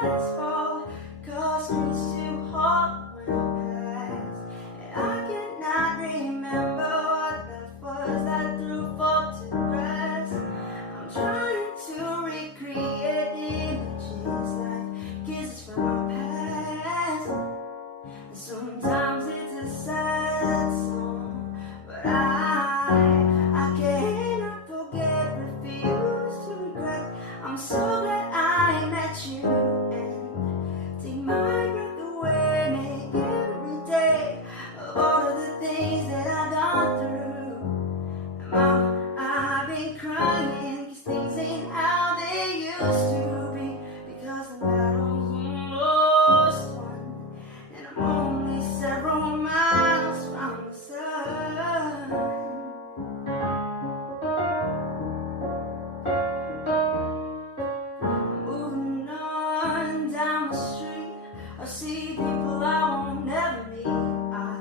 planets fall, cause it's too hot when I pass. And I cannot remember what life was that through photographs. I'm trying to recreate images like kisses from my past. And sometimes it's a sad song, but I cannot forget, refuse to regret. I'm so glad I met you and take my breath away, make every day of all of the things that I've gone through. And Mama, I've been crying 'cause things ain't how they used to be, because the battle's almost won and I'm only several miles from the sun. Moving on down the street, I see people I won't never meet. I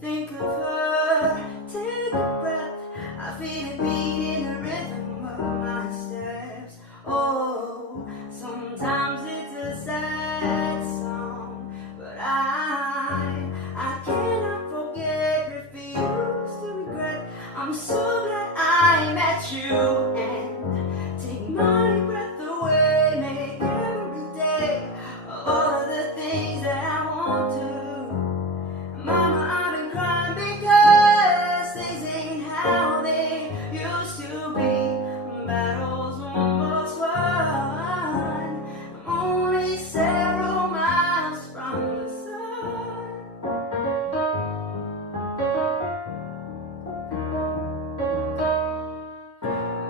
think of her, take a breath, I feel it beat in the rhythm of my steps. Oh, sometimes it's a sad song, but I cannot forget, refuse to regret. I'm so glad I met you and take my breath away, make every day of all of the things that I want to. Mama, I've been crying because things ain't how they used to be. Battles almost won. I'm only several miles from the sun.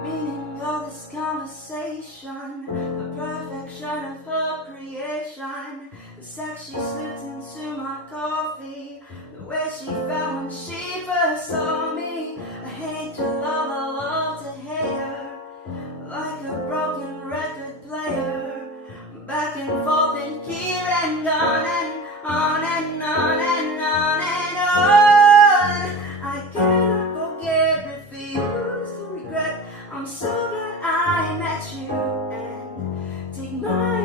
Meaning of this conversation, the perfection of her creation, the sex she slipped into my coffee, the way she felt when she first saw me. I hate to love, I love to hate her, like a broken record player, back and forth and here and on and on and on and on and on. I cannot forget, refuse to regret. I'm so glad I met you and take my